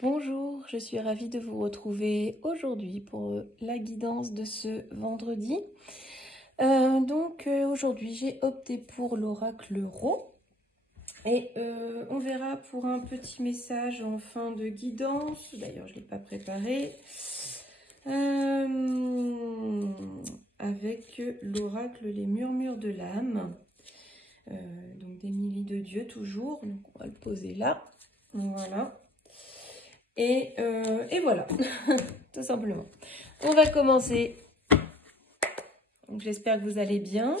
Bonjour, je suis ravie de vous retrouver aujourd'hui pour la guidance de ce vendredi. Aujourd'hui, j'ai opté pour l'oracle Ro. Et on verra pour un petit message en fin de guidance. D'ailleurs, je ne l'ai pas préparé. Avec l'oracle Les Murmures de l'âme. Donc d'Émilie de Dieu toujours. Donc on va le poser là. Voilà. Et voilà, tout simplement. On va commencer. J'espère que vous allez bien.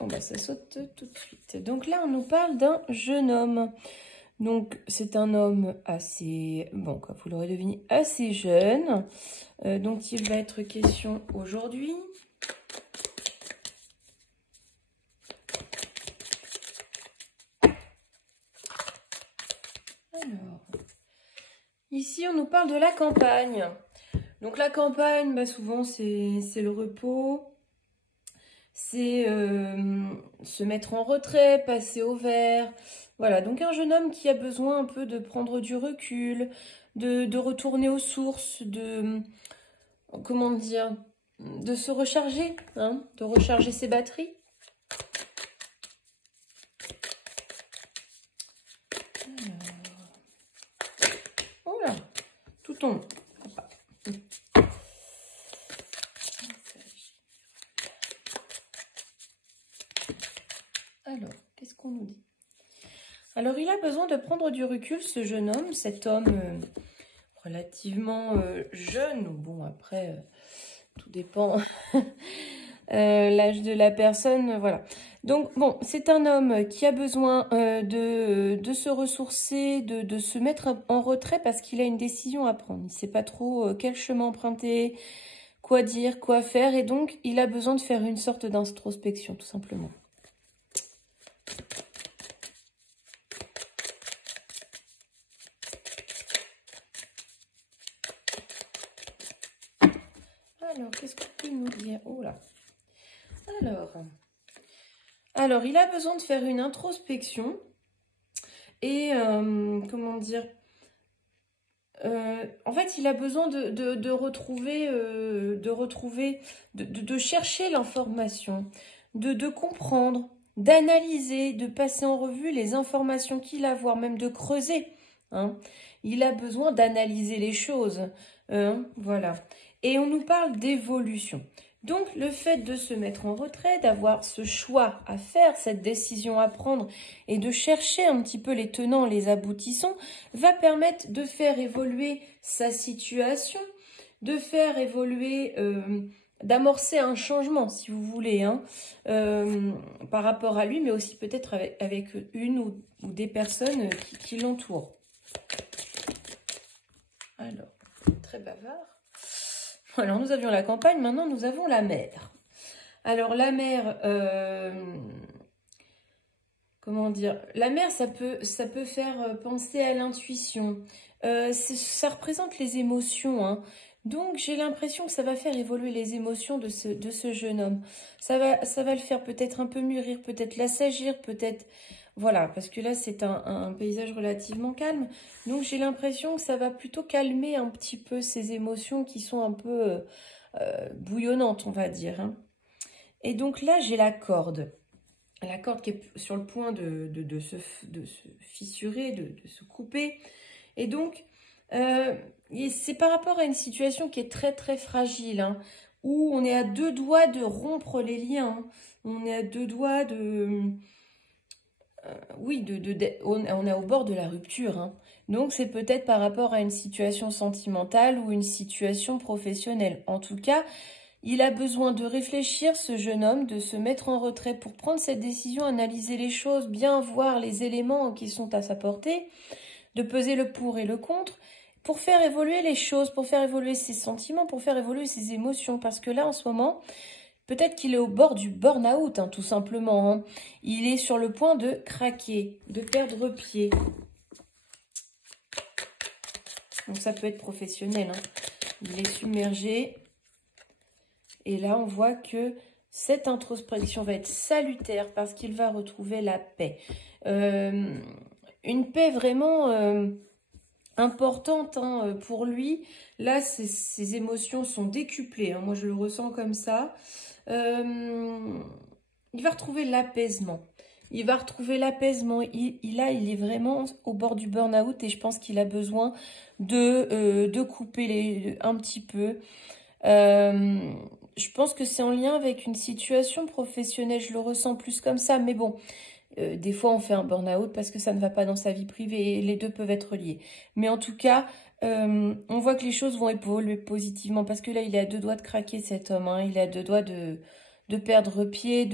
Bon, bah, ça saute tout de suite. Donc là, on nous parle d'un jeune homme. Donc, c'est un homme assez, bon, comme vous l'aurez deviné, assez jeune, dont il va être question aujourd'hui. Alors, ici, on nous parle de la campagne. Donc, la campagne, bah, souvent, c'est le repos. C'est se mettre en retrait, passer au vert. Voilà, donc un jeune homme qui a besoin un peu de prendre du recul, de retourner aux sources, comment dire, de se recharger, hein, de recharger ses batteries. Oh là, tout tombe. Alors, qu'est-ce qu'on nous dit? Alors, il a besoin de prendre du recul, ce jeune homme, cet homme relativement jeune. Bon, après, tout dépend l'âge de la personne, voilà. Donc, bon, c'est un homme qui a besoin de se ressourcer, de se mettre en retrait parce qu'il a une décision à prendre. Il ne sait pas trop quel chemin emprunter, quoi dire, quoi faire. Et donc, il a besoin de faire une sorte d'introspection, tout simplement. Alors, qu'est-ce qu'on peut nous dire? Oh là. Alors, il a besoin de faire une introspection et, comment dire, en fait, il a besoin de retrouver, de chercher l'information, de comprendre, d'analyser, de passer en revue les informations qu'il a, voire même de creuser. Hein. Il a besoin d'analyser les choses. Voilà. Et on nous parle d'évolution. Donc, le fait de se mettre en retrait, d'avoir ce choix à faire, cette décision à prendre et de chercher un petit peu les tenants, les aboutissants, va permettre de faire évoluer sa situation, de faire évoluer, d'amorcer un changement, si vous voulez, hein, par rapport à lui, mais aussi peut-être avec une ou des personnes qui l'entourent. Alors, très bavard. Alors, nous avions la campagne, maintenant nous avons la mer. Alors, la mer, comment dire? La mer, ça peut faire penser à l'intuition. Ça représente les émotions, hein. Donc, j'ai l'impression que ça va faire évoluer les émotions de ce jeune homme. Ça va le faire peut-être un peu mûrir, peut-être l'assagir, peut-être... Voilà, parce que là, c'est un paysage relativement calme. Donc, j'ai l'impression que ça va plutôt calmer un petit peu ces émotions qui sont un peu bouillonnantes, on va dire. Hein. Et donc là, j'ai la corde. La corde qui est sur le point de se fissurer, de se couper. Et donc, c'est par rapport à une situation qui est très, très fragile, hein, où on est à deux doigts de rompre les liens. Hein. On est à deux doigts de... oui, on est au bord de la rupture. Hein. Donc, c'est peut-être par rapport à une situation sentimentale ou une situation professionnelle. En tout cas, il a besoin de réfléchir, ce jeune homme, de se mettre en retrait pour prendre cette décision, analyser les choses, bien voir les éléments qui sont à sa portée, de peser le pour et le contre, pour faire évoluer les choses, pour faire évoluer ses sentiments, pour faire évoluer ses émotions. Parce que là, en ce moment... Peut-être qu'il est au bord du burn-out, hein, tout simplement. Hein. Il est sur le point de craquer, de perdre pied. Donc ça peut être professionnel. Hein. Il est submergé. Et là, on voit que cette introspection va être salutaire parce qu'il va retrouver la paix. Une paix vraiment importante hein, pour lui. Là, ses émotions sont décuplées. Hein. Moi, je le ressens comme ça. Il va retrouver l'apaisement. Il va retrouver l'apaisement. Il est vraiment au bord du burn-out et je pense qu'il a besoin de couper un petit peu. Je pense que c'est en lien avec une situation professionnelle. Je le ressens plus comme ça. Mais bon, des fois, on fait un burn-out parce que ça ne va pas dans sa vie privée et les deux peuvent être liés. Mais en tout cas, on voit que les choses vont évoluer positivement parce que là, il est à deux doigts de craquer cet homme. Hein. Il est à deux doigts de perdre pied,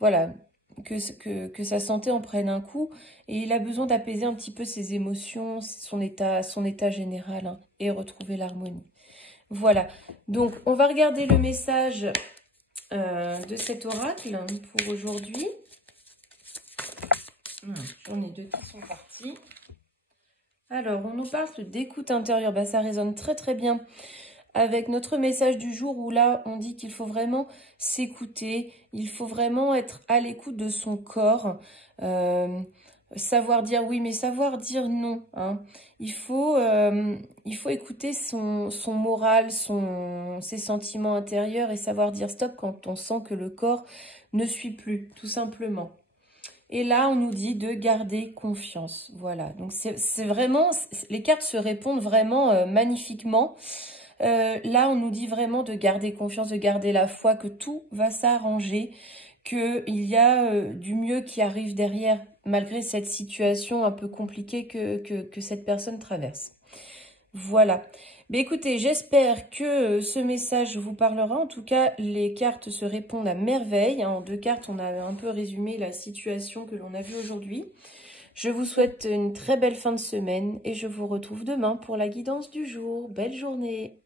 voilà, que sa santé en prenne un coup. Et il a besoin d'apaiser un petit peu ses émotions, son état général hein, et retrouver l'harmonie. Voilà, donc on va regarder le message de cet oracle pour aujourd'hui. J'en ai deux qui sont partis. Alors, on nous parle d'écoute intérieure. Bah, ça résonne très très bien avec notre message du jour où là, on dit qu'il faut vraiment s'écouter. Il faut vraiment être à l'écoute de son corps. Savoir dire oui, mais savoir dire non. Hein. Il faut écouter son moral, ses sentiments intérieurs et savoir dire stop quand on sent que le corps ne suit plus, tout simplement. Et là, on nous dit de garder confiance. Voilà, donc c'est vraiment, les cartes se répondent vraiment magnifiquement. Là, on nous dit vraiment de garder confiance, de garder la foi, que tout va s'arranger, qu'il y a du mieux qui arrive derrière, malgré cette situation un peu compliquée que cette personne traverse. Voilà. Mais écoutez, j'espère que ce message vous parlera. En tout cas, les cartes se répondent à merveille. En deux cartes, on a un peu résumé la situation que l'on a vue aujourd'hui. Je vous souhaite une très belle fin de semaine et je vous retrouve demain pour la guidance du jour. Belle journée!